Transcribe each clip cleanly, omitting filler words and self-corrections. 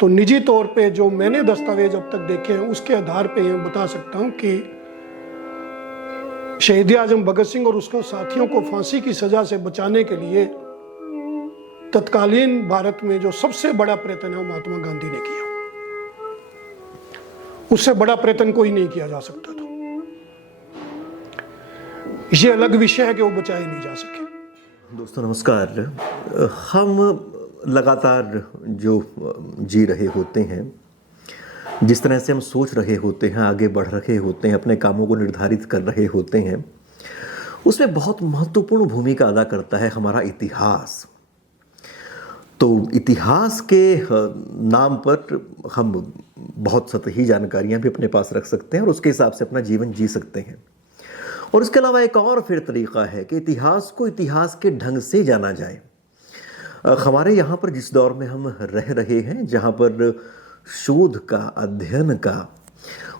तो निजी तौर पे जो मैंने दस्तावेज अब तक देखे हैं उसके आधार पे ये बता सकता हूं कि शहीद आजम भगत सिंह और उसके साथियों को फांसी की सजा से बचाने के लिए तत्कालीन भारत में जो सबसे बड़ा प्रयत्न है वो महात्मा गांधी ने किया। उससे बड़ा प्रयत्न कोई नहीं किया जा सकता था। ये अलग विषय है कि वो बचाए नहीं जा सके। दोस्तों नमस्कार। हम लगातार जो जी रहे होते हैं, जिस तरह से हम सोच रहे होते हैं, आगे बढ़ रहे होते हैं, अपने कामों को निर्धारित कर रहे होते हैं, उसमें बहुत महत्वपूर्ण भूमिका अदा करता है हमारा इतिहास। तो इतिहास के नाम पर हम बहुत सतही जानकारियां भी अपने पास रख सकते हैं और उसके हिसाब से अपना जीवन जी सकते हैं। और इसके अलावा एक और फिर तरीका है कि इतिहास को इतिहास के ढंग से जाना जाए। हमारे यहाँ पर जिस दौर में हम रह रहे हैं, जहाँ पर शोध का, अध्ययन का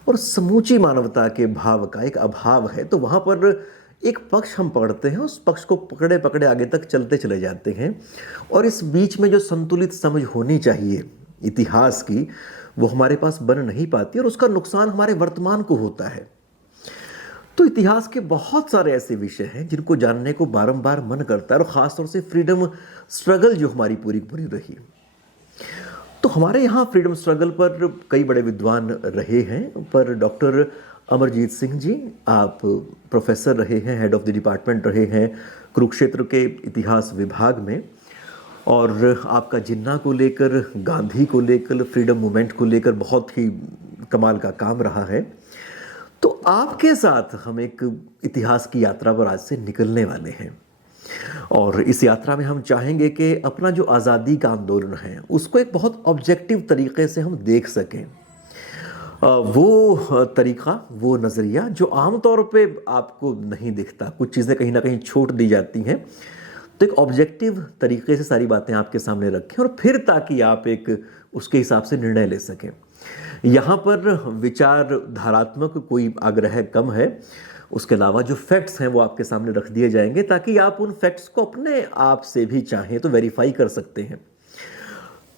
और समूची मानवता के भाव का एक अभाव है, तो वहाँ पर एक पक्ष हम पकड़ते हैं, उस पक्ष को पकड़े पकड़े आगे तक चलते चले जाते हैं और इस बीच में जो संतुलित समझ होनी चाहिए इतिहास की, वो हमारे पास बन नहीं पाती और उसका नुकसान हमारे वर्तमान को होता है। तो इतिहास के बहुत सारे ऐसे विषय हैं जिनको जानने को बारंबार मन करता है और ख़ासतौर से फ्रीडम स्ट्रगल जो हमारी पूरी रही। तो हमारे यहाँ फ्रीडम स्ट्रगल पर कई बड़े विद्वान रहे हैं, पर डॉक्टर अमरजीत सिंह जी, आप प्रोफेसर रहे हैं, हेड ऑफ द डिपार्टमेंट रहे हैं कुरुक्षेत्र के इतिहास विभाग में, और आपका जिन्ना को लेकर, गांधी को लेकर, फ्रीडम मूवमेंट को लेकर बहुत ही कमाल का काम रहा है। तो आपके साथ हम एक इतिहास की यात्रा पर आज से निकलने वाले हैं और इस यात्रा में हम चाहेंगे कि अपना जो आज़ादी का आंदोलन है उसको एक बहुत ऑब्जेक्टिव तरीके से हम देख सकें। वो तरीका, वो नज़रिया जो आमतौर पे आपको नहीं दिखता, कुछ चीज़ें कहीं ना कहीं छोड़ दी जाती हैं, तो एक ऑब्जेक्टिव तरीके से सारी बातें आपके सामने रखें और फिर ताकि आप एक उसके हिसाब से निर्णय ले सकें। यहाँ पर विचारधारात्मक कोई आग्रह कम है, उसके अलावा जो फैक्ट्स हैं वो आपके सामने रख दिए जाएंगे ताकि आप उन फैक्ट्स को अपने आप से भी चाहें तो वेरीफाई कर सकते हैं।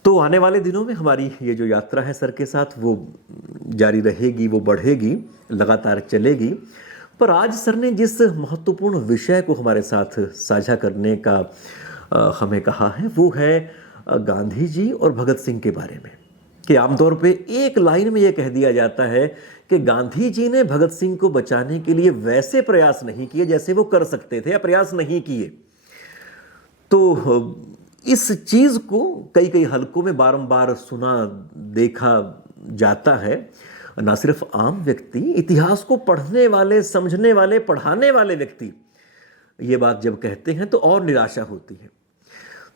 तो आने वाले दिनों में हमारी ये जो यात्रा है सर के साथ, वो जारी रहेगी, वो बढ़ेगी, लगातार चलेगी। पर आज सर ने जिस महत्वपूर्ण विषय को हमारे साथ साझा करने का हमें कहा है, वो है गांधी जी और भगत सिंह के बारे में। कि आमतौर पे एक लाइन में ये कह दिया जाता है कि गांधी जी ने भगत सिंह को बचाने के लिए वैसे प्रयास नहीं किए जैसे वो कर सकते थे, या प्रयास नहीं किए। तो इस चीज को कई कई हलकों में बारंबार सुना, देखा जाता है। ना सिर्फ आम व्यक्ति, इतिहास को पढ़ने वाले, समझने वाले, पढ़ाने वाले व्यक्ति ये बात जब कहते हैं तो और निराशा होती है।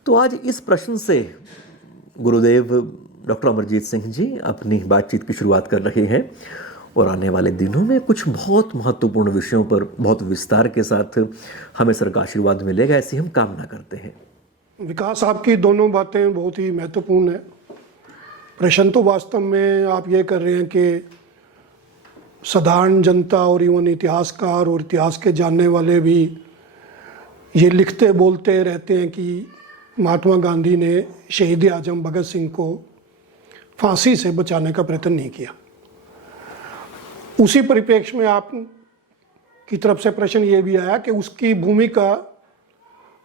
तो आज इस प्रश्न से गुरुदेव डॉक्टर अमरजीत सिंह जी अपनी बातचीत की शुरुआत कर रहे हैं और आने वाले दिनों में कुछ बहुत महत्वपूर्ण विषयों पर बहुत विस्तार के साथ हमें सर का आशीर्वाद मिलेगा, ऐसी हम कामना करते हैं। विकास, आपकी दोनों बातें बहुत ही महत्वपूर्ण है। प्रश्न तो वास्तव में आप ये कर रहे हैं कि साधारण जनता और इवन इतिहासकार और इतिहास के जानने वाले भी ये लिखते बोलते रहते हैं कि महात्मा गांधी ने शहीद आजम भगत सिंह को फांसी से बचाने का प्रयत्न नहीं किया। उसी परिप्रेक्ष्य में आप की तरफ से प्रश्न ये भी आया कि उसकी भूमिका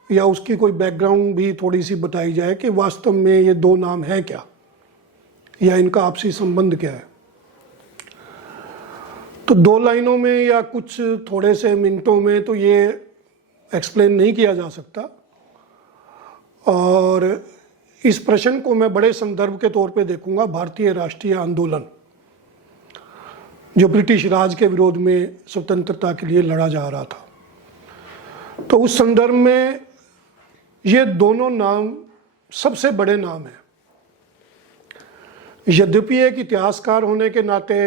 या उसकी कोई बैकग्राउंड भी थोड़ी सी बताई जाए कि वास्तव में ये दो नाम है क्या, या इनका आपसी संबंध क्या है। तो दो लाइनों में या कुछ थोड़े से मिनटों में तो ये एक्सप्लेन नहीं किया जा सकता, और इस प्रश्न को मैं बड़े संदर्भ के तौर पे देखूंगा। भारतीय राष्ट्रीय आंदोलन जो ब्रिटिश राज के विरोध में स्वतंत्रता के लिए लड़ा जा रहा था, तो उस संदर्भ में ये दोनों नाम सबसे बड़े नाम हैं। यद्यपि एक इतिहासकार होने के नाते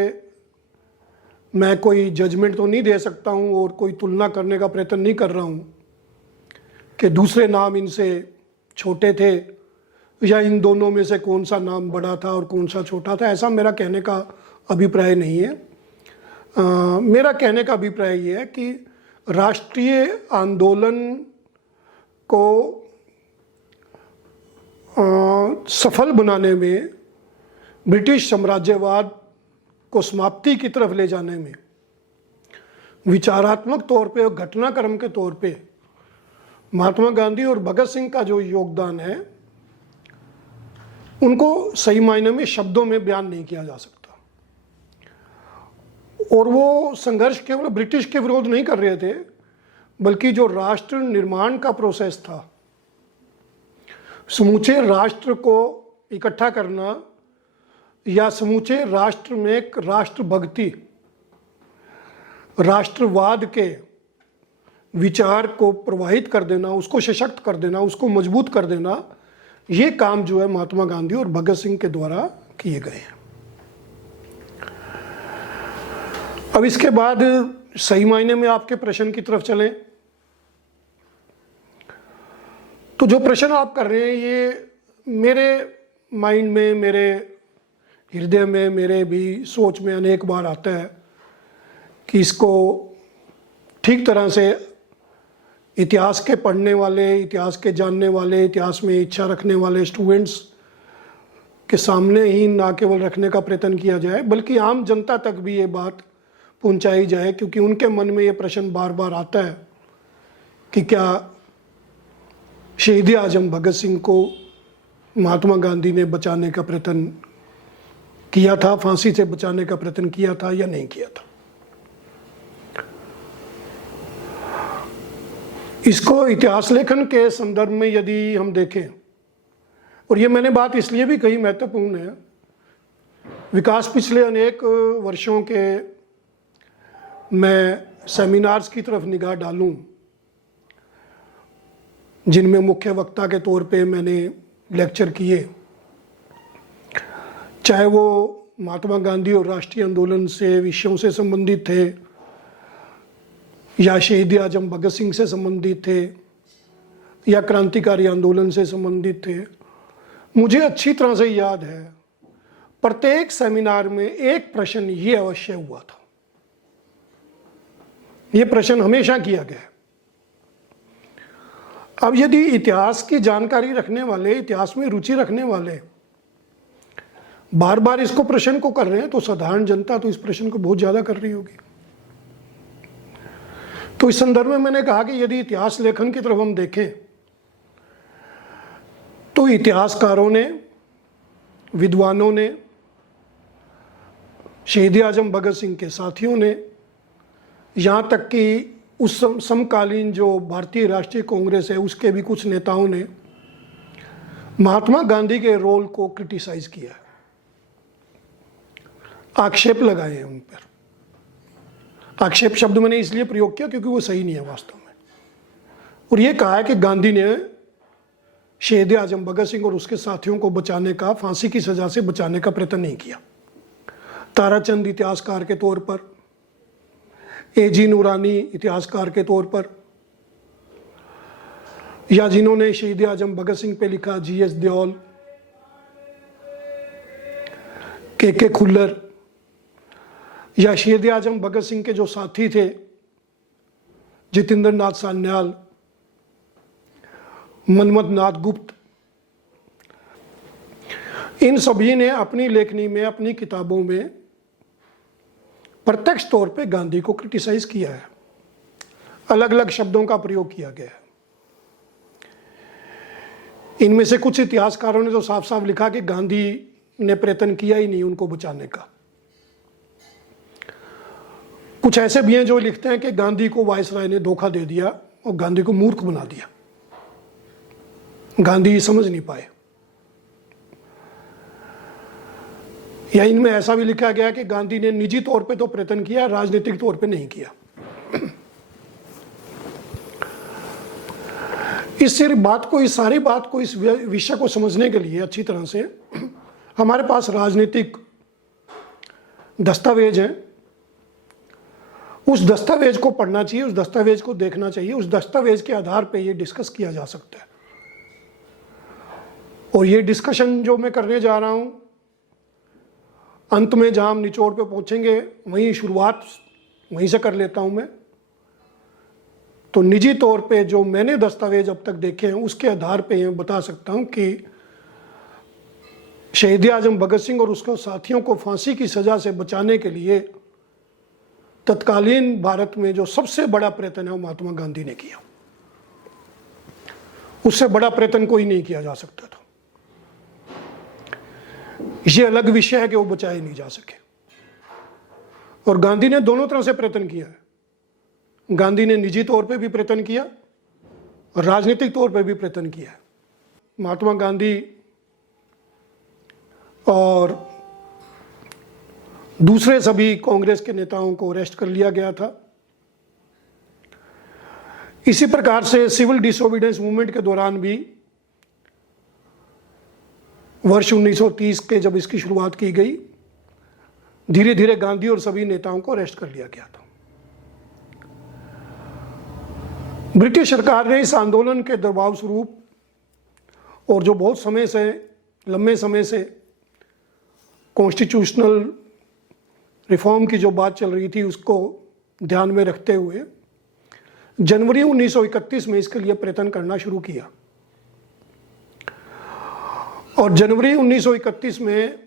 मैं कोई जजमेंट तो नहीं दे सकता हूं और कोई तुलना करने का प्रयत्न नहीं कर रहा हूं कि दूसरे नाम इनसे छोटे थे या इन दोनों में से कौन सा नाम बड़ा था और कौन सा छोटा था। ऐसा मेरा कहने का अभिप्राय नहीं है। मेरा कहने का अभिप्राय ये है कि राष्ट्रीय आंदोलन को सफल बनाने में ब्रिटिश साम्राज्यवाद को समाप्ति की तरफ ले जाने में विचारात्मक तौर पे और घटनाक्रम के तौर पे महात्मा गांधी और भगत सिंह का जो योगदान है उनको सही मायने में शब्दों में बयान नहीं किया जा सकता। और वो संघर्ष केवल ब्रिटिश के विरोध नहीं कर रहे थे, बल्कि जो राष्ट्र निर्माण का प्रोसेस था, समूचे राष्ट्र को इकट्ठा करना या समूचे राष्ट्र में एक राष्ट्रभक्ति, राष्ट्रवाद के विचार को प्रवाहित कर देना, उसको सशक्त कर देना, उसको मजबूत कर देना, ये काम जो है महात्मा गांधी और भगत सिंह के द्वारा किए गए हैं। अब इसके बाद सही मायने में आपके प्रश्न की तरफ चलें तो जो प्रश्न आप कर रहे हैं ये मेरे माइंड में, मेरे हृदय में, मेरे भी सोच में अनेक बार आता है कि इसको ठीक तरह से इतिहास के पढ़ने वाले, इतिहास के जानने वाले, इतिहास में इच्छा रखने वाले स्टूडेंट्स के सामने ही ना केवल रखने का प्रयत्न किया जाए, बल्कि आम जनता तक भी ये बात पहुंचाई जाए, क्योंकि उनके मन में ये प्रश्न बार बार आता है कि क्या शहीद आजम भगत सिंह को महात्मा गांधी ने बचाने का प्रयत्न किया था, फांसी से बचाने का प्रयत्न किया था या नहीं किया था। इसको इतिहास लेखन के संदर्भ में यदि हम देखें, और ये मैंने बात इसलिए भी कही महत्वपूर्ण है, विकास पिछले अनेक वर्षों के मैं सेमिनार्स की तरफ निगाह डालूं जिनमें मुख्य वक्ता के तौर पे मैंने लेक्चर किए, चाहे वो महात्मा गांधी और राष्ट्रीय आंदोलन से विषयों से संबंधित थे या शहीद आजम भगत सिंह से संबंधित थे या क्रांतिकारी आंदोलन से संबंधित थे, मुझे अच्छी तरह से याद है प्रत्येक सेमिनार में एक प्रश्न ये अवश्य हुआ था। ये प्रश्न हमेशा किया गया। अब यदि इतिहास की जानकारी रखने वाले, इतिहास में रुचि रखने वाले बार बार इसको प्रश्न को कर रहे हैं तो साधारण जनता तो इस प्रश्न को बहुत ज़्यादा कर रही होगी। तो इस संदर्भ में मैंने कहा कि यदि इतिहास लेखन की तरफ हम देखें तो इतिहासकारों ने, विद्वानों ने, शहीद आजम भगत सिंह के साथियों ने, यहाँ तक कि उस समकालीन जो भारतीय राष्ट्रीय कांग्रेस है उसके भी कुछ नेताओं ने महात्मा गांधी के रोल को क्रिटिसाइज किया है, आक्षेप लगाए हैं उन पर। आक्षेप शब्द मैंने इसलिए प्रयोग किया क्योंकि वो सही नहीं है वास्तव में। और ये कहा है कि गांधी ने शहीद आजम भगत सिंह और उसके साथियों को बचाने का, फांसी की सजा से बचाने का प्रयत्न नहीं किया। ताराचंद इतिहासकार के तौर पर, एजी नूरानी इतिहासकार के तौर पर, या जिन्होंने शहीद आजम भगत सिंह पे लिखा, जीएस देओल, के खुल्लर, या शहीद आजम भगत सिंह के जो साथी थे जितेंद्र नाथ सान्याल, मनमथ नाथ गुप्त, इन सभी ने अपनी लेखनी में, अपनी किताबों में प्रत्यक्ष तौर पे गांधी को क्रिटिसाइज किया है। अलग अलग शब्दों का प्रयोग किया गया है। इनमें से कुछ इतिहासकारों ने तो साफ साफ लिखा कि गांधी ने प्रयत्न किया ही नहीं उनको बचाने का। कुछ ऐसे भी हैं जो लिखते हैं कि गांधी को वायसराय ने धोखा दे दिया और गांधी को मूर्ख बना दिया, गांधी समझ नहीं पाए। या इनमें ऐसा भी लिखा गया कि गांधी ने निजी तौर पे तो प्रयत्न किया, राजनीतिक तौर पे नहीं किया। इस सारी बात को, इस विषय को समझने के लिए अच्छी तरह से हमारे पास राजनीतिक दस्तावेज हैं। उस दस्तावेज को पढ़ना चाहिए, उस दस्तावेज को देखना चाहिए, उस दस्तावेज के आधार पे ये डिस्कस किया जा सकता है। और ये डिस्कशन जो मैं करने जा रहा हूं, अंत में जहां हम निचोड़ पे पहुंचेंगे वहीं शुरुआत वहीं से कर लेता हूं मैं। तो निजी तौर पे जो मैंने दस्तावेज अब तक देखे हैं उसके आधार पे ये बता सकता हूं कि शहीद आजम भगत सिंह और उसके साथियों को फांसी की सज़ा से बचाने के लिए तत्कालीन भारत में जो सबसे बड़ा प्रयत्न है वो महात्मा गांधी ने किया। उससे बड़ा प्रयत्न कोई नहीं किया जा सकता था। ये अलग विषय है कि वो बचाए नहीं जा सके, और गांधी ने दोनों तरह से प्रयत्न किया है। गांधी ने निजी तौर पे भी प्रयत्न किया और राजनीतिक तौर पे भी प्रयत्न किया है। महात्मा गांधी और दूसरे सभी कांग्रेस के नेताओं को अरेस्ट कर लिया गया था। इसी प्रकार से सिविल डिसोबीडियंस मूवमेंट के दौरान भी वर्ष 1930 के जब इसकी शुरुआत की गई, धीरे धीरे गांधी और सभी नेताओं को अरेस्ट कर लिया गया था। ब्रिटिश सरकार ने इस आंदोलन के दबाव स्वरूप, और जो बहुत समय से, लंबे समय से कॉन्स्टिट्यूशनल रिफॉर्म की जो बात चल रही थी, उसको ध्यान में रखते हुए जनवरी 1931 में इसके लिए प्रयत्न करना शुरू किया। और जनवरी 1931 में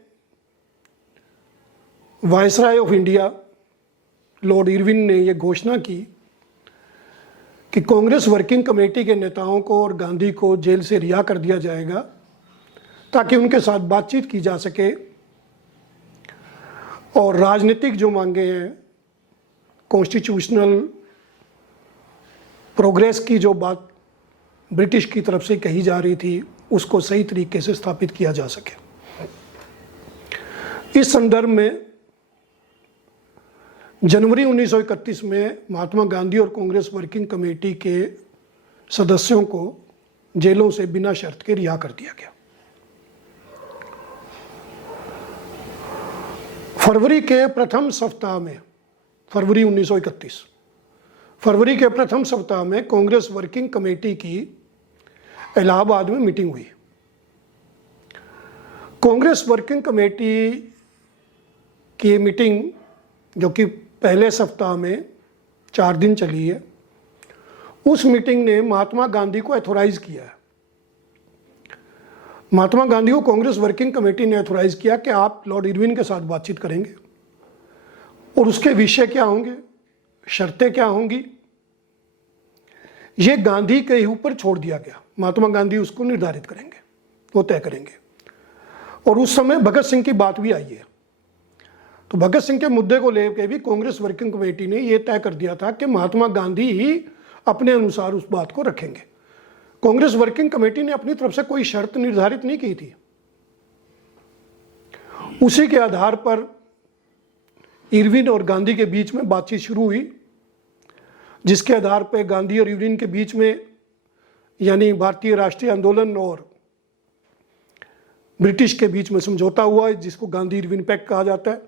viceroy of India Lord Irwin ने यह घोषणा की कि कांग्रेस वर्किंग कमेटी के नेताओं को और गांधी को जेल से रिहा कर दिया जाएगा ताकि उनके साथ बातचीत की जा सके और राजनीतिक जो मांगे हैं, कॉन्स्टिट्यूशनल प्रोग्रेस की जो बात ब्रिटिश की तरफ से कही जा रही थी, उसको सही तरीके से स्थापित किया जा सके। इस संदर्भ में जनवरी 1931 में महात्मा गांधी और कांग्रेस वर्किंग कमेटी के सदस्यों को जेलों से बिना शर्त के रिहा कर दिया गया। फरवरी के प्रथम सप्ताह में, फरवरी 1931, फरवरी के प्रथम सप्ताह में कांग्रेस वर्किंग कमेटी की इलाहाबाद में मीटिंग हुई। कांग्रेस वर्किंग कमेटी की मीटिंग, जो कि पहले सप्ताह में 4 दिन चली है, उस मीटिंग ने महात्मा गांधी को एथोराइज किया है। महात्मा गांधी को कांग्रेस वर्किंग कमेटी ने एथोराइज किया कि आप लॉर्ड इरविन के साथ बातचीत करेंगे और उसके विषय क्या होंगे, शर्तें क्या होंगी, ये गांधी के ऊपर छोड़ दिया गया। महात्मा गांधी उसको निर्धारित करेंगे, वो तय करेंगे। और उस समय भगत सिंह की बात भी आई है, तो भगत सिंह के मुद्दे को लेकर भी कांग्रेस वर्किंग कमेटी ने यह तय कर दिया था कि महात्मा गांधी ही अपने अनुसार उस बात को रखेंगे। कांग्रेस वर्किंग कमेटी ने अपनी तरफ से कोई शर्त निर्धारित नहीं की थी। उसी के आधार पर इरविन और गांधी के बीच में बातचीत शुरू हुई, जिसके आधार पर गांधी और इरविन के बीच में, यानी भारतीय राष्ट्रीय आंदोलन और ब्रिटिश के बीच में समझौता हुआ, जिसको गांधी इरविन पैक्ट कहा जाता है।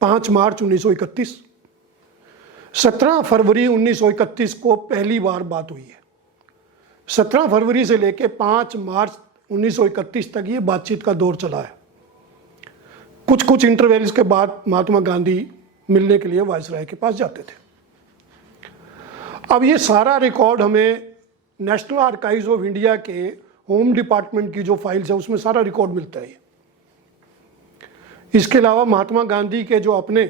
5 मार्च 1931, 17 फरवरी 1931 को पहली बार बात हुई है। 17 फरवरी से लेकर 5 मार्च 1931 तक ये बातचीत का दौर चला है। कुछ इंटरवल्स के बाद महात्मा गांधी मिलने के लिए वायसराय के पास जाते थे। अब ये सारा रिकॉर्ड हमें नेशनल आर्काइव्स ऑफ इंडिया के होम डिपार्टमेंट की जो फाइल्स है उसमें सारा रिकॉर्ड मिलता है। इसके अलावा महात्मा गांधी के जो अपने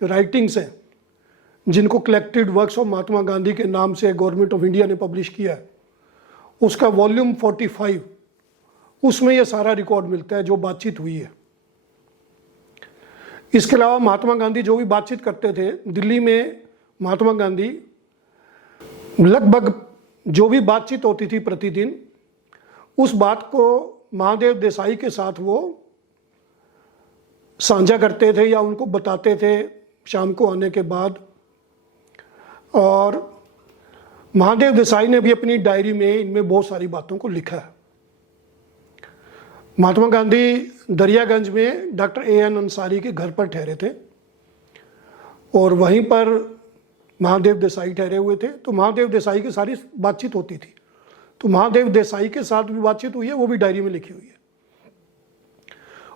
राइटिंग्स हैं, जिनको collected works of Mahatma Gandhi के नाम से गवर्नमेंट ऑफ इंडिया ने पब्लिश किया है, उसका वॉल्यूम 45, उसमें यह सारा रिकॉर्ड मिलता है जो बातचीत हुई है। इसके अलावा महात्मा गांधी जो भी बातचीत करते थे, दिल्ली में महात्मा गांधी लगभग जो भी बातचीत होती थी प्रतिदिन, उस बात को महादेव देसाई के साथ वो साझा करते थे या उनको बताते थे शाम को आने के बाद। और महादेव देसाई ने भी अपनी डायरी में इनमें बहुत सारी बातों को लिखा है। महात्मा गांधी दरियागंज में डॉक्टर A.N. अंसारी के घर पर ठहरे थे और वहीं पर महादेव देसाई ठहरे हुए थे। तो महादेव देसाई की सारी बातचीत होती थी। तो महादेव देसाई के साथ भी बातचीत हुई है, वो भी डायरी में लिखी हुई है।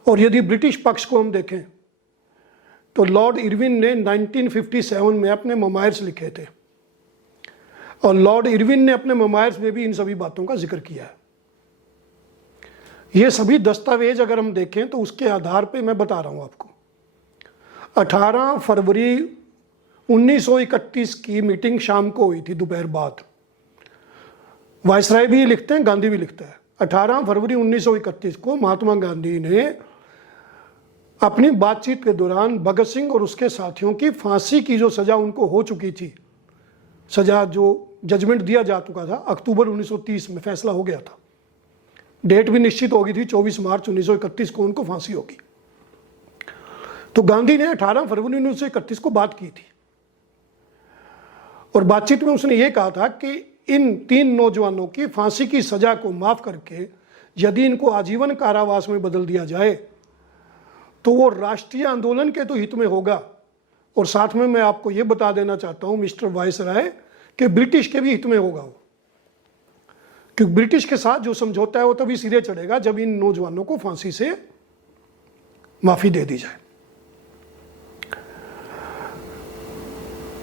और यदि ब्रिटिश पक्ष को हम देखें तो लॉर्ड इरविन ने 1957 में अपने मेमोयर्स लिखे थे और लॉर्ड इरविन ने अपने मेमोयर्स में भी इन सभी बातों का जिक्र किया है। ये सभी दस्तावेज अगर हम देखें तो उसके आधार पे मैं बता रहा हूं आपको। 18 फरवरी 1931 की मीटिंग शाम को हुई थी दोपहर बाद। वायसराय भी लिखते हैं, गांधी भी लिखता है। 18 फरवरी 1931 को महात्मा गांधी ने अपनी बातचीत के दौरान भगत सिंह और उसके साथियों की फांसी की जो सजा उनको हो चुकी थी, सजा जो जजमेंट दिया जा चुका था, अक्टूबर 1930 में फैसला हो गया था, डेट भी निश्चित हो गई थी, 24 मार्च 1931 को उनको फांसी होगी। तो गांधी ने 18 फरवरी 1931 को बात की थी और बातचीत में उसने ये कहा था कि इन 3 नौजवानों की फांसी की सजा को माफ करके यदि इनको आजीवन कारावास में बदल दिया जाए तो वो राष्ट्रीय आंदोलन के तो हित में होगा, और साथ में मैं आपको ये बता देना चाहता हूं मिस्टर वायसराय कि ब्रिटिश के भी हित में होगा वो, क्योंकि ब्रिटिश के साथ जो समझौता है वो तभी सिरे चढ़ेगा जब इन नौजवानों को फांसी से माफी दे दी जाए।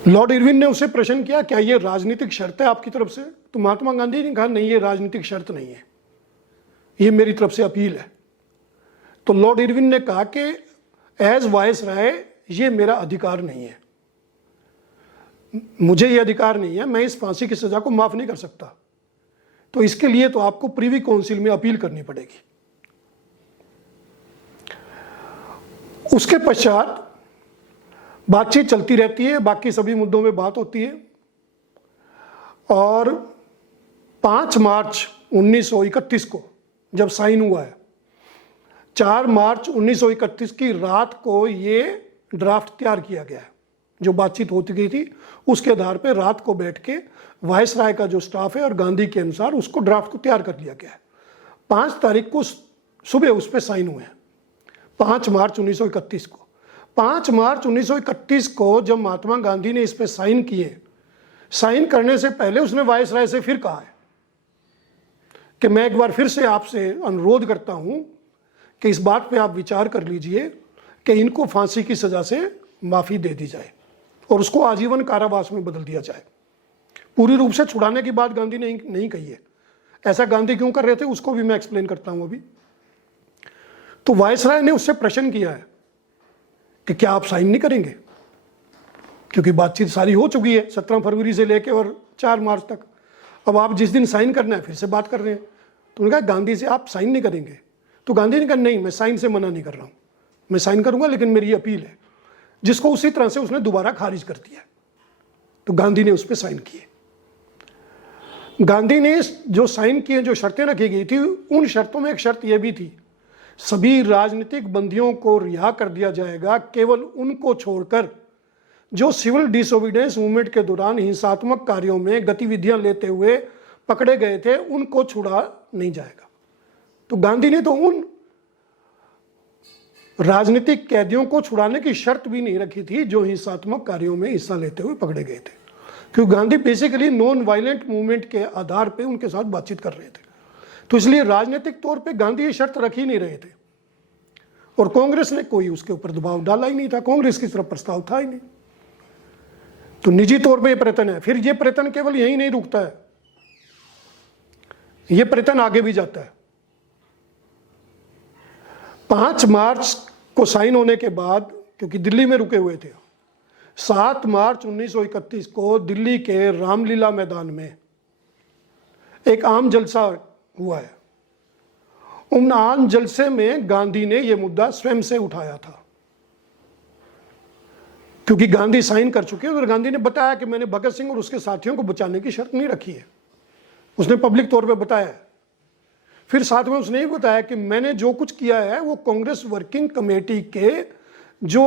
लॉर्ड इरविन ने उससे प्रश्न किया, क्या ये राजनीतिक शर्त है आपकी तरफ से? तो महात्मा गांधी ने कहा, नहीं, ये राजनीतिक शर्त नहीं है, ये मेरी तरफ से अपील है। तो लॉर्ड इरविन ने कहा कि एज वायसराय ये मेरा अधिकार नहीं है, मुझे ये अधिकार नहीं है, मैं इस फांसी की सजा को माफ नहीं कर सकता, तो इसके लिए तो आपको प्रीवी काउंसिल में अपील करनी पड़ेगी। उसके पश्चात बातचीत चलती रहती है, बाकी सभी मुद्दों में बात होती है, और 5 मार्च 1931 को जब साइन हुआ है, 4 मार्च 1931 की रात को ये ड्राफ्ट तैयार किया गया है। जो बातचीत होती गई थी उसके आधार पर रात को बैठ के वायसराय का जो स्टाफ है और गांधी के अनुसार उसको ड्राफ्ट को तैयार कर लिया गया है। 5 तारीख को सुबह उस पर साइन हुए हैं, 5 मार्च 1931 को। 5 मार्च 1931 को जब महात्मा गांधी ने इस पर साइन किए, साइन करने से पहले उसने वायसराय से फिर कहा है कि मैं एक बार फिर से आपसे अनुरोध करता हूं कि इस बात पे आप विचार कर लीजिए कि इनको फांसी की सजा से माफी दे दी जाए और उसको आजीवन कारावास में बदल दिया जाए। पूरी रूप से छुड़ाने की बात गांधी ने नहीं कही है। ऐसा गांधी क्यों कर रहे थे उसको भी मैं एक्सप्लेन करता हूं अभी। तो वायसराय ने उससे प्रश्न किया है कि क्या आप साइन नहीं करेंगे, क्योंकि बातचीत सारी हो चुकी है 17 फरवरी से लेकर और 4 मार्च तक। अब आप जिस दिन साइन करना है फिर से बात कर रहे हैं। तो उन्होंने कहा गांधी से आप साइन नहीं करेंगे? तो गांधी ने कहा नहीं, मैं साइन से मना नहीं कर रहा हूं, मैं साइन करूंगा, लेकिन मेरी अपील है, जिसको उसी तरह से उसने दोबारा खारिज कर दिया। तो गांधी ने उस पर साइन किए। गांधी ने जो साइन किए, जो शर्तें रखी गई थी, उन शर्तों में एक शर्त यह भी थी, सभी राजनीतिक बंदियों को रिहा कर दिया जाएगा, केवल उनको छोड़कर जो सिविल डिसोबीडियंस मूवमेंट के दौरान हिंसात्मक कार्यों में गतिविधियां लेते हुए पकड़े गए थे, उनको छुड़ा नहीं जाएगा। तो गांधी ने तो उन राजनीतिक कैदियों को छुड़ाने की शर्त भी नहीं रखी थी जो हिंसात्मक कार्यों में हिस्सा लेते हुए पकड़े गए थे, क्योंकि Gandhi basically non violent movement के आधार पर उनके साथ बातचीत कर रहे थे। तो इसलिए राजनीतिक तौर पे गांधी ये शर्त रख ही नहीं रहे थे, और कांग्रेस ने कोई उसके ऊपर दबाव डाला ही नहीं था, कांग्रेस की तरफ प्रस्ताव था ही नहीं। तो निजी तौर पे ये प्रयत्न है। फिर ये प्रयत्न केवल यही नहीं रुकता है, ये प्रयत्न आगे भी जाता है। 5 मार्च को साइन होने के बाद, क्योंकि दिल्ली में रुके हुए थे, 7 मार्च 1931 को दिल्ली के रामलीला मैदान में एक आम जलसा हुआ है। उन आम जलसे में गांधी ने यह मुद्दा स्वयं से उठाया था, क्योंकि गांधी साइन कर चुके हैं और गांधी ने बताया कि मैंने भगत सिंह और उसके साथियों को बचाने की शर्त नहीं रखी है। उसने पब्लिक तौर पे बताया है। फिर साथ में उसने ये बताया कि मैंने जो कुछ किया है वो कांग्रेस वर्किंग कमेटी के जो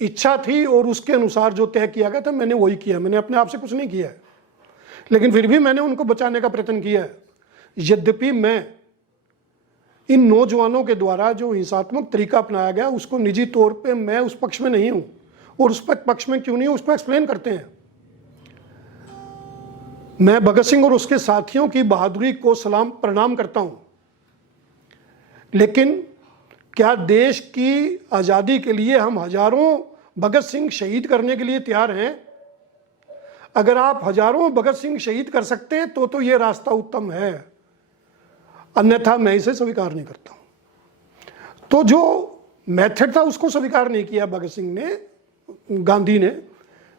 इच्छा थी और उसके अनुसार जो तय किया गया था मैंने वही किया, मैंने अपने आप से कुछ नहीं किया है, लेकिन फिर भी मैंने उनको बचाने का प्रयत्न किया है। यद्यपि मैं इन नौजवानों के द्वारा जो हिंसात्मक तरीका अपनाया गया उसको निजी तौर पे मैं उस पक्ष में नहीं हूं, और उस पक्ष में क्यों नहीं हूं उसको एक्सप्लेन करते हैं। मैं भगत सिंह और उसके साथियों की बहादुरी को सलाम प्रणाम करता हूं, लेकिन क्या देश की आज़ादी के लिए हम हजारों भगत सिंह शहीद करने के लिए तैयार हैं? अगर आप हजारों भगत सिंह शहीद कर सकते हैं तो ये रास्ता उत्तम है। अन्यथा मैं इसे स्वीकार नहीं करता हूँ। तो जो मेथड था उसको स्वीकार नहीं किया भगत सिंह ने, गांधी ने,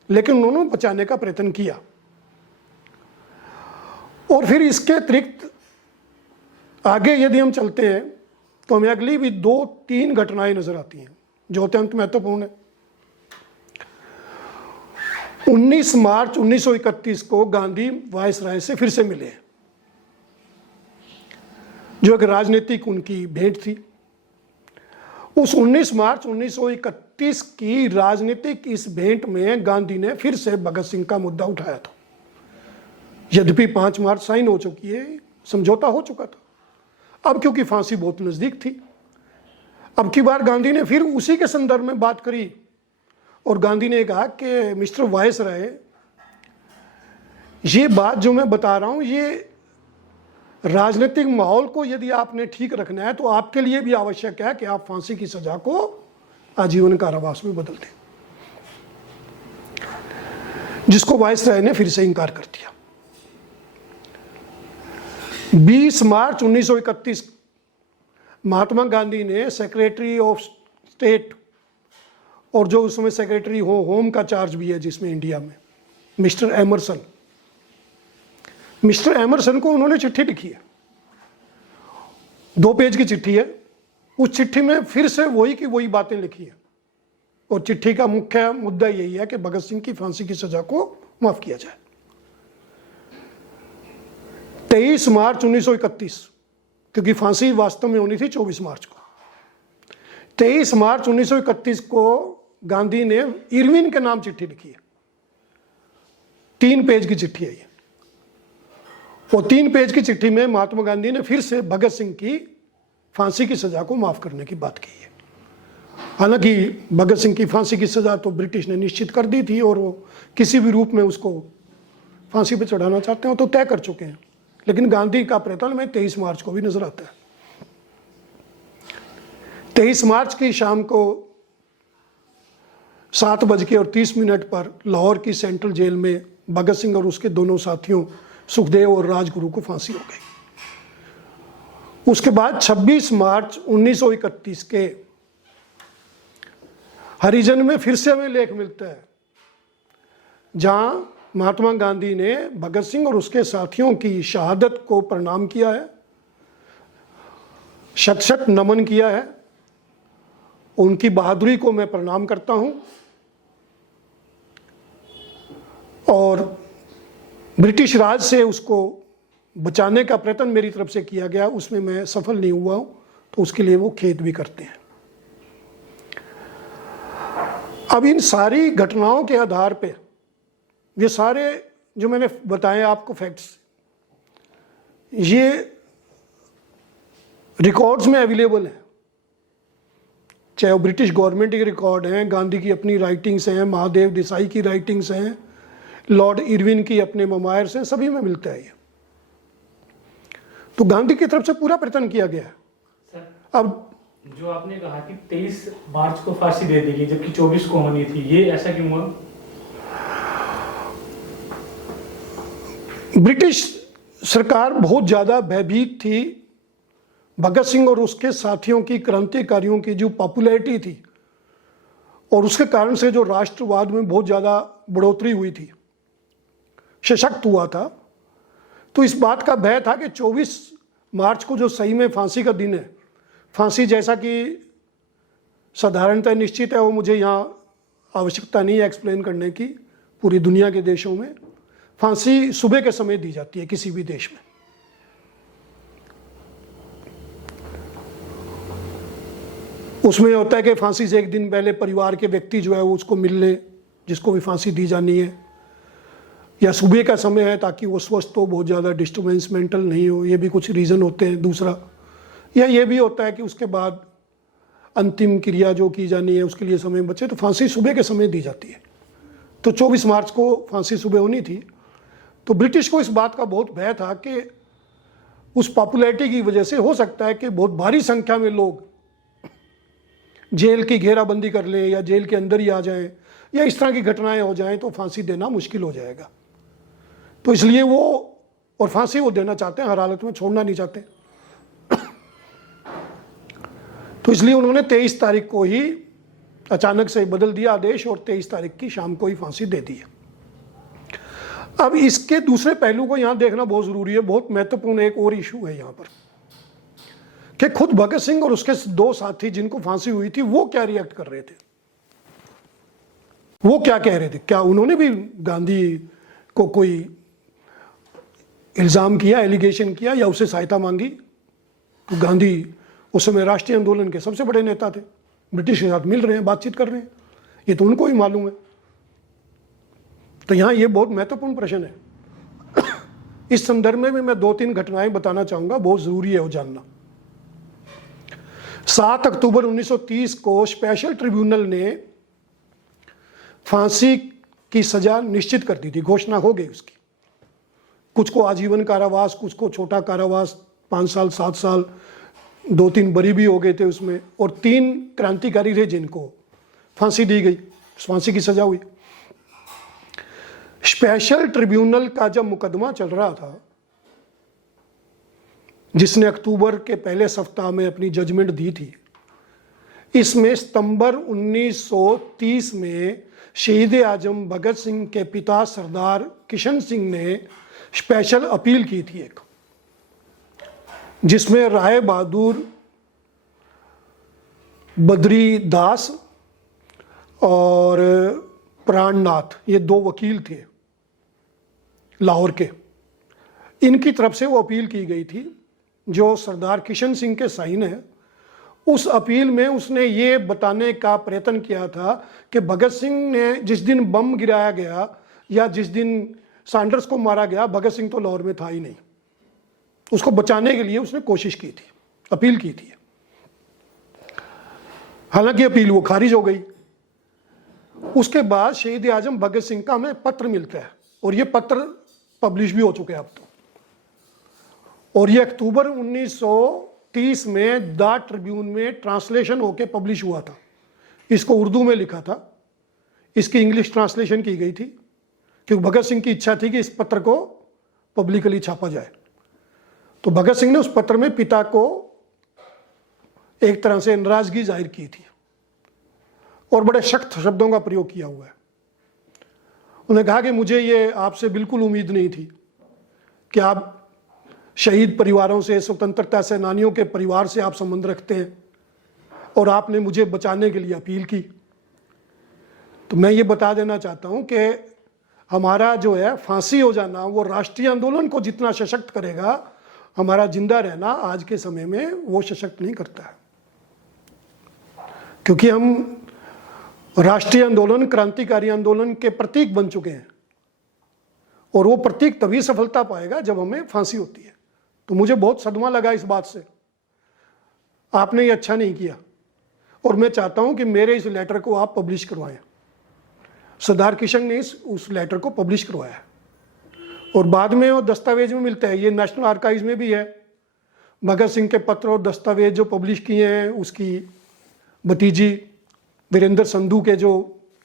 लेकिन उन्होंने बचाने का प्रयत्न किया। और फिर इसके अतिरिक्त आगे यदि हम चलते हैं तो हमें अगली भी 2-3 घटनाएं नजर आती हैं जो अत्यंत महत्वपूर्ण है। 19 मार्च 1931 को गांधी वायसराय से फिर से मिले, जो एक राजनीतिक उनकी भेंट थी। उस 19 मार्च 1931 की राजनीतिक इस भेंट में गांधी ने फिर से भगत सिंह का मुद्दा उठाया था। यद्यपि 5 मार्च साइन हो चुकी है, समझौता हो चुका था, अब क्योंकि फांसी बहुत नजदीक थी, अब की बार गांधी ने फिर उसी के संदर्भ में बात करी और गांधी ने कहा कि मिस्टर वायसराय, ये बात जो मैं बता रहा हूं, ये राजनीतिक माहौल को यदि आपने ठीक रखना है तो आपके लिए भी आवश्यक है कि आप फांसी की सजा को आजीवन कारावास में बदल दें, जिसको वायसराय ने फिर से इनकार कर दिया। 20 मार्च 1931 महात्मा गांधी ने सेक्रेटरी ऑफ स्टेट और जो उसमें सेक्रेटरी होम का चार्ज भी है जिसमें इंडिया में, मिस्टर एमरसन को उन्होंने चिट्ठी लिखी है, 2 पेज की चिट्ठी है। उस चिट्ठी में फिर से वही की वही बातें लिखी है और चिट्ठी का मुख्य मुद्दा यही है कि भगत सिंह की फांसी की सजा को माफ किया जाए। 23 मार्च 1931, क्योंकि फांसी वास्तव में होनी थी 24 मार्च को, 23 मार्च 1931 को गांधी ने इरविन के नाम चिट्ठी लिखी है, 3 पेज की चिट्ठी है ये। और 3 पेज की चिट्ठी में महात्मा गांधी ने फिर से भगत सिंह की फांसी की सजा को माफ करने की बात की है। हालांकि भगत सिंह की फांसी की सजा तो ब्रिटिश ने निश्चित कर दी थी और वो किसी भी रूप में उसको फांसी पे चढ़ाना चाहते हो तो तय कर चुके हैं, लेकिन गांधी का प्रयत्न में 23 मार्च को भी नजर आता है। 23 मार्च की शाम को 7:30 पर लाहौर की सेंट्रल जेल में भगत सिंह और उसके दोनों साथियों सुखदेव और राजगुरु को फांसी हो गई। उसके बाद 26 मार्च 1931 के हरिजन में फिर से हमें लेख मिलता है जहां महात्मा गांधी ने भगत सिंह और उसके साथियों की शहादत को प्रणाम किया है, शत शत नमन किया है। उनकी बहादुरी को मैं प्रणाम करता हूं और ब्रिटिश राज से उसको बचाने का प्रयत्न मेरी तरफ से किया गया, उसमें मैं सफल नहीं हुआ हूं, तो उसके लिए वो खेद भी करते हैं। अब इन सारी घटनाओं के आधार पे ये सारे जो मैंने बताए आपको फैक्ट्स, ये रिकॉर्ड्स में अवेलेबल हैं, चाहे वो ब्रिटिश गवर्नमेंट के रिकॉर्ड हैं, गांधी की अपनी राइटिंग्स हैं, महादेव देसाई की राइटिंग्स हैं, लॉर्ड इरविन की अपने मेमोयर्स हैं, सभी में मिलता है ये। तो गांधी की तरफ से पूरा प्रयत्न किया गया है। अब जो आपने कहा कि 23 मार्च को फांसी दे दी गई जबकि 24 को होनी थी, ये ऐसा क्यों हुआ? ब्रिटिश सरकार बहुत ज़्यादा भयभीत थी। भगत सिंह और उसके साथियों की, क्रांतिकारियों की जो पॉपुलैरिटी थी और उसके कारण से जो राष्ट्रवाद में बहुत ज़्यादा बढ़ोतरी हुई थी, सशक्त हुआ था, तो इस बात का भय था कि 24 मार्च को जो सही में फांसी का दिन है, फांसी जैसा कि साधारणतः निश्चित है, वो मुझे यहाँ आवश्यकता नहीं है एक्सप्लेन करने की, पूरी दुनिया के देशों में फांसी सुबह के समय दी जाती है किसी भी देश में। उसमें होता है कि फांसी से एक दिन पहले परिवार के व्यक्ति जो है वो उसको मिल ले जिसको भी फांसी दी जानी है, या सुबह का समय है ताकि वो स्वस्थ हो, बहुत ज़्यादा डिस्टर्बेंस मेंटल नहीं हो, ये भी कुछ रीज़न होते हैं। दूसरा या ये भी होता है कि उसके बाद अंतिम क्रिया जो की जानी है उसके लिए समय बचे, तो फांसी सुबह के समय दी जाती है। तो 24 मार्च को फांसी सुबह होनी थी, तो ब्रिटिश को इस बात का बहुत भय था कि उस पॉपुलैरिटी की वजह से हो सकता है कि बहुत भारी संख्या में लोग जेल की घेराबंदी कर लें या जेल के अंदर ही आ जाएं या इस तरह की घटनाएं हो जाएं, तो फांसी देना मुश्किल हो जाएगा। तो इसलिए वो, और फांसी वो देना चाहते हैं, हर हालत में छोड़ना नहीं चाहते, तो इसलिए उन्होंने 23 तारीख को ही अचानक से बदल दिया आदेश और 23 तारीख की शाम को ही फांसी दे दी है। अब इसके दूसरे पहलू को यहां देखना बहुत जरूरी है। बहुत महत्वपूर्ण एक और इशू है यहां पर कि खुद भगत सिंह और उसके दो साथी जिनको फांसी हुई थी वो क्या रिएक्ट कर रहे थे, वो क्या कह रहे थे। क्या उन्होंने भी गांधी को कोई इल्जाम किया, एलिगेशन किया या उससे सहायता मांगी? तो गांधी उस समय राष्ट्रीय आंदोलन के सबसे बड़े नेता थे, ब्रिटिश के साथ मिल रहे हैं, बातचीत कर रहे हैं, ये तो उनको ही मालूम है। तो यहां ये बहुत महत्वपूर्ण प्रश्न है। इस संदर्भ में भी मैं 2-3 घटनाएं बताना चाहूंगा, बहुत जरूरी है वो जानना। 7 अक्टूबर 1930 को स्पेशल ट्रिब्यूनल ने फांसी की सजा निश्चित कर दी थी, घोषणा हो गई उसकी। कुछ को आजीवन कारावास, कुछ को छोटा कारावास 5 साल 7 साल, 2-3 बरी भी हो गए थे उसमें, और 3 क्रांतिकारी थे जिनको फांसी दी गई, फांसी की सजा हुई। स्पेशल ट्रिब्यूनल का जब मुकदमा चल रहा था, जिसने अक्टूबर के पहले सप्ताह में अपनी जजमेंट दी थी, इसमें सितंबर 1930 में शहीद आजम भगत सिंह के पिता सरदार किशन सिंह ने स्पेशल अपील की थी एक, जिसमें राय बहादुर बद्री दास और प्राणनाथ, ये 2 वकील थे लाहौर के, इनकी तरफ से वो अपील की गई थी जो सरदार किशन सिंह के साइन है। उस अपील में उसने ये बताने का प्रयत्न किया था कि भगत सिंह ने जिस दिन बम गिराया गया या जिस दिन सैंडर्स को मारा गया, भगत सिंह तो लाहौर में था ही नहीं। उसको बचाने के लिए उसने कोशिश की थी, अपील की थी। हालांकि अपील वो खारिज हो गई। उसके बाद शहीद आजम भगत सिंह का हमें पत्र मिलता है, और ये पत्र पब्लिश भी हो चुके हैं अब तो, और ये अक्टूबर 1930 में द ट्रिब्यून में ट्रांसलेशन होके पब्लिश हुआ था। इसको उर्दू में लिखा था, इसकी इंग्लिश ट्रांसलेशन की गई थी, क्योंकि भगत सिंह की इच्छा थी कि इस पत्र को पब्लिकली छापा जाए। तो भगत सिंह ने उस पत्र में पिता को एक तरह से नाराजगी जाहिर की थी और बड़े सख्त शब्दों का प्रयोग किया हुआ है। उन्होंने कहा कि मुझे ये आपसे बिल्कुल उम्मीद नहीं थी कि आप शहीद परिवारों से, स्वतंत्रता सेनानियों के परिवार से आप संबंध रखते हैं, और आपने मुझे बचाने के लिए अपील की। तो मैं ये बता देना चाहता हूं कि हमारा जो है फांसी हो जाना, वो राष्ट्रीय आंदोलन को जितना सशक्त करेगा, हमारा जिंदा रहना आज के समय में वो सशक्त नहीं करता है। क्योंकि हम राष्ट्रीय आंदोलन, क्रांतिकारी आंदोलन के प्रतीक बन चुके हैं, और वो प्रतीक तभी सफलता पाएगा जब हमें फांसी होती है। तो मुझे बहुत सदमा लगा इस बात से, आपने ये अच्छा नहीं किया, और मैं चाहता हूं कि मेरे इस लेटर को आप पब्लिश करवाएं। सरदार किशन ने उस लेटर को पब्लिश करवाया है, और बाद में वो दस्तावेज में मिलता है, ये नेशनल आर्काइव्स में भी है। भगत सिंह के पत्र और दस्तावेज जो पब्लिश किए हैं, उसकी भतीजी वीरेंद्र संधू के जो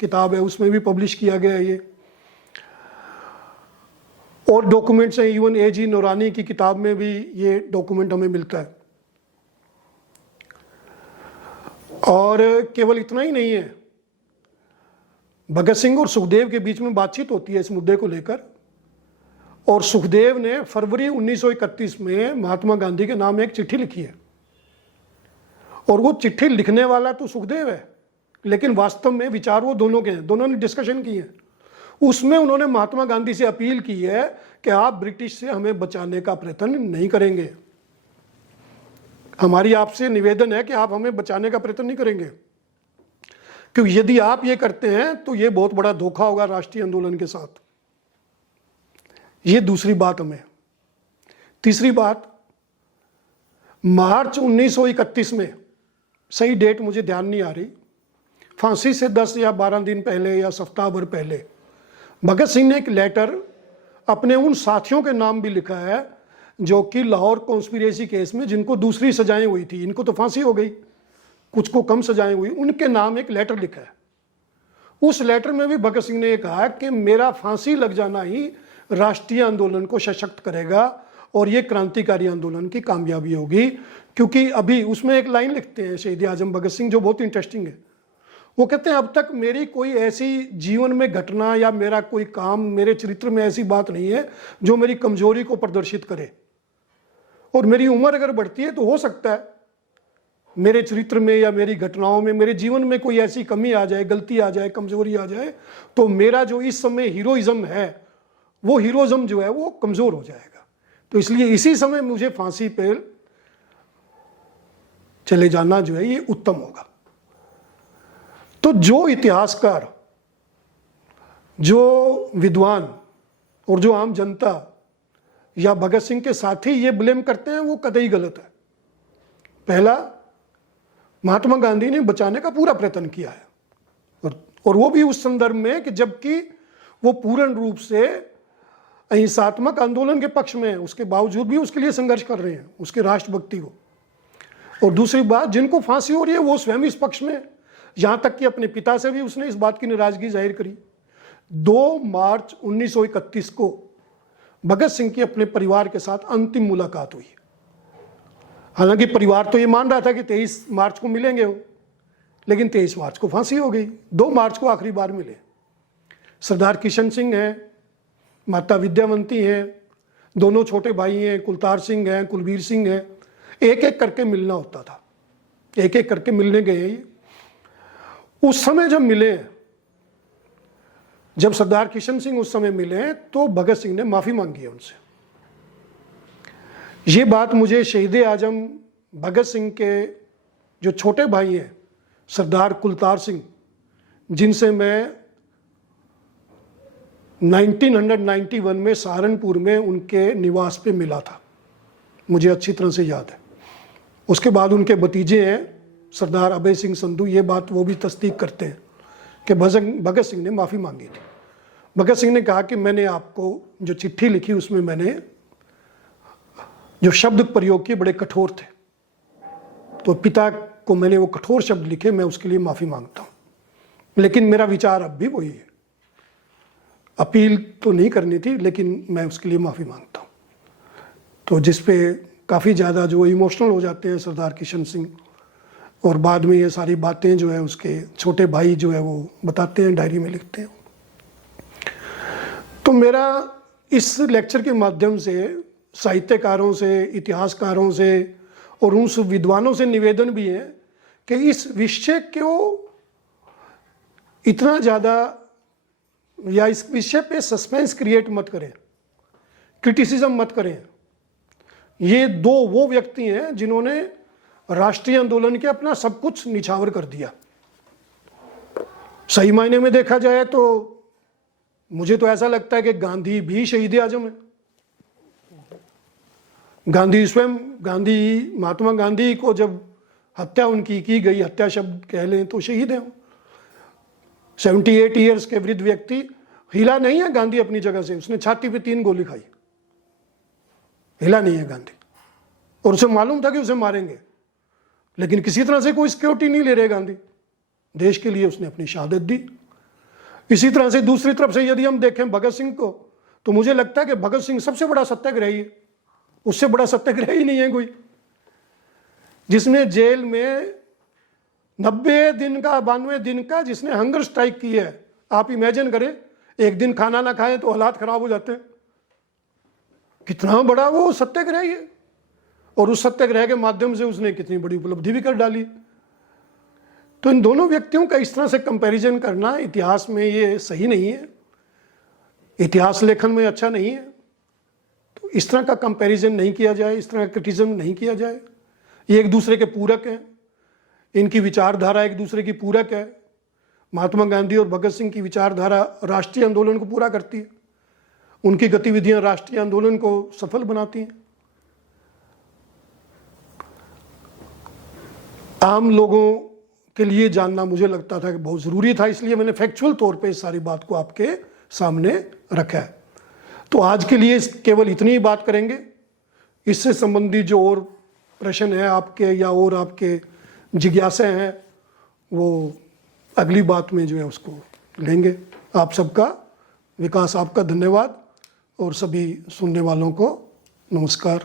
किताब है उसमें भी पब्लिश किया गया है ये, और डॉक्यूमेंट्स हैं। Even A.G. नूरानी की किताब में भी ये डॉक्यूमेंट हमें मिलता है। और केवल इतना ही नहीं है, भगत सिंह और सुखदेव के बीच में बातचीत होती है इस मुद्दे को लेकर, और सुखदेव ने फरवरी 1931 में महात्मा गांधी के नाम एक चिट्ठी लिखी है, और वो चिट्ठी लिखने वाला तो सुखदेव है, लेकिन वास्तव में विचार वो दोनों के हैं, दोनों ने डिस्कशन की है। उसमें उन्होंने महात्मा गांधी से अपील की है कि आप ब्रिटिश से हमें बचाने का प्रयत्न नहीं करेंगे, हमारी आपसे निवेदन है कि आप हमें बचाने का प्रयत्न नहीं करेंगे, क्योंकि यदि आप ये करते हैं तो ये बहुत बड़ा धोखा होगा राष्ट्रीय आंदोलन के साथ। ये दूसरी बात हमें। तीसरी बात, मार्च 1931 में, सही डेट मुझे ध्यान नहीं आ रही, फांसी से 10 या 12 दिन पहले या सप्ताह भर पहले भगत सिंह ने एक लेटर अपने उन साथियों के नाम भी लिखा है जो कि लाहौर कॉन्स्पिरेसी केस में जिनको दूसरी सजाएं हुई थी, इनको तो फांसी हो गई, कुछ को कम सजाएं हुई, उनके नाम एक लेटर लिखा है। उस लेटर में भी भगत सिंह ने कहा कि मेरा फांसी लग जाना ही राष्ट्रीय आंदोलन को सशक्त करेगा और ये क्रांतिकारी आंदोलन की कामयाबी होगी। क्योंकि अभी उसमें एक लाइन लिखते हैं शहीद आजम भगत सिंह जो बहुत इंटरेस्टिंग है। वो कहते हैं अब तक मेरी कोई ऐसी जीवन में घटना या मेरा कोई काम, मेरे चरित्र में ऐसी बात नहीं है जो मेरी कमजोरी को प्रदर्शित करे। और मेरी उम्र अगर बढ़ती है तो हो सकता है मेरे चरित्र में या मेरी घटनाओं में, मेरे जीवन में कोई ऐसी कमी आ जाए, गलती आ जाए, कमजोरी आ जाए, तो मेरा जो इस समय हीरोइज्म है वो हीरोइज्म जो है वो कमजोर हो जाएगा। तो इसलिए इसी समय मुझे फांसी पे चले जाना जो है ये उत्तम होगा। तो जो इतिहासकार, जो विद्वान और जो आम जनता या भगत सिंह के साथी ये ब्लेम करते हैं वो कतई गलत है। पहला, महात्मा गांधी ने बचाने का पूरा प्रयत्न किया है और वो भी उस संदर्भ में कि जबकि वो पूर्ण रूप से अहिंसात्मक आंदोलन के पक्ष में है, उसके बावजूद भी उसके लिए संघर्ष कर रहे हैं, उसके राष्ट्रभक्ति को। और दूसरी बात, जिनको फांसी हो रही है वो स्वयं इस पक्ष में, यहां तक कि अपने पिता से भी उसने इस बात की नाराजगी जाहिर करी। 2 मार्च 1931 को भगत सिंह की अपने परिवार के साथ अंतिम मुलाकात हुई। हालांकि परिवार तो ये मान रहा था कि 23 मार्च को मिलेंगे वो, लेकिन 23 मार्च को फांसी हो गई। 2 मार्च को आखिरी बार मिले। सरदार किशन सिंह हैं, माता विद्यावंती हैं, दोनों छोटे भाई हैं, कुलतार सिंह हैं, कुलबीर सिंह हैं। एक एक करके मिलना होता था, एक एक करके मिलने गए ये। उस समय जब मिले, जब सरदार किशन सिंह उस समय मिले तो भगत सिंह ने माफी मांगी है उनसे। ये बात मुझे शहीद आजम भगत सिंह के जो छोटे भाई हैं सरदार कुलतार सिंह, जिनसे मैं 1991 में सहारनपुर में उनके निवास पे मिला था, मुझे अच्छी तरह से याद है। उसके बाद उनके भतीजे हैं सरदार अभय सिंह संधू, ये बात वो भी तस्दीक करते हैं कि भगत सिंह ने माफ़ी मांगी थी। भगत सिंह ने कहा कि मैंने आपको जो चिट्ठी लिखी उसमें मैंने जो शब्द प्रयोग किए बड़े कठोर थे, तो पिता को मैंने वो कठोर शब्द लिखे, मैं उसके लिए माफ़ी मांगता हूँ, लेकिन मेरा विचार अब भी वही है। अपील तो नहीं करनी थी, लेकिन मैं उसके लिए माफ़ी मांगता हूँ। तो जिस पे काफ़ी ज़्यादा जो इमोशनल हो जाते हैं सरदार किशन सिंह, और बाद में ये सारी बातें जो है उसके छोटे भाई जो है वो बताते हैं, डायरी में लिखते हैं। तो मेरा इस लेक्चर के माध्यम से साहित्यकारों से, इतिहासकारों से और उन सब विद्वानों से निवेदन भी है कि इस विषय को इतना ज़्यादा या इस विषय पे सस्पेंस क्रिएट मत करें, क्रिटिसिज्म मत करें। ये 2 वो व्यक्ति हैं जिन्होंने राष्ट्रीय आंदोलन के अपना सब कुछ निछावर कर दिया। सही मायने में देखा जाए तो मुझे तो ऐसा लगता है कि गांधी भी शहीद आजम है। गांधी स्वयं, महात्मा गांधी को जब हत्या उनकी की गई, हत्या शब्द कह लें तो शहीद है। 78 ईयर्स के वृद्ध व्यक्ति हिला नहीं है गांधी अपनी जगह से, उसने छाती पे 3 गोली खाई, हिला नहीं है गांधी। और उसे मालूम था कि उसे मारेंगे, लेकिन किसी तरह से कोई सिक्योरिटी नहीं ले रहे गांधी, देश के लिए उसने अपनी शहादत दी। इसी तरह से दूसरी तरफ से यदि हम देखें भगत सिंह को, तो मुझे लगता है कि भगत सिंह सबसे बड़ा सत्याग्रही है। उससे बड़ा सत्याग्रही ही नहीं है कोई, जिसने जेल में 90 दिन का 92 दिन का जिसने हंगर स्ट्राइक की है। आप इमेजिन करें, एक दिन खाना ना खाएं तो हालात खराब हो जाते हैं। कितना बड़ा वो सत्याग्रही है, और उस सत्याग्रह के माध्यम से उसने कितनी बड़ी उपलब्धि भी कर डाली। तो इन दोनों व्यक्तियों का इस तरह से कंपैरिजन करना इतिहास में ये सही नहीं है, इतिहास लेखन में अच्छा नहीं है। तो इस तरह का कंपैरिजन नहीं किया जाए, इस तरह का क्रिटिसिज्म नहीं किया जाए। ये एक दूसरे के पूरक हैं, इनकी विचारधारा एक दूसरे की पूरक है। महात्मा गांधी और भगत सिंह की विचारधारा राष्ट्रीय आंदोलन को पूरा करती है, उनकी गतिविधियां राष्ट्रीय आंदोलन को सफल बनाती हैं। आम लोगों के लिए जानना मुझे लगता था कि बहुत ज़रूरी था, इसलिए मैंने फैक्चुअल तौर पे इस सारी बात को आपके सामने रखा है। तो आज के लिए केवल इतनी ही बात करेंगे। इससे संबंधित जो और प्रश्न है आपके या और आपके जिज्ञासा हैं, वो अगली बात में जो है उसको लेंगे। आप सबका विकास, आपका धन्यवाद, और सभी सुनने वालों को नमस्कार।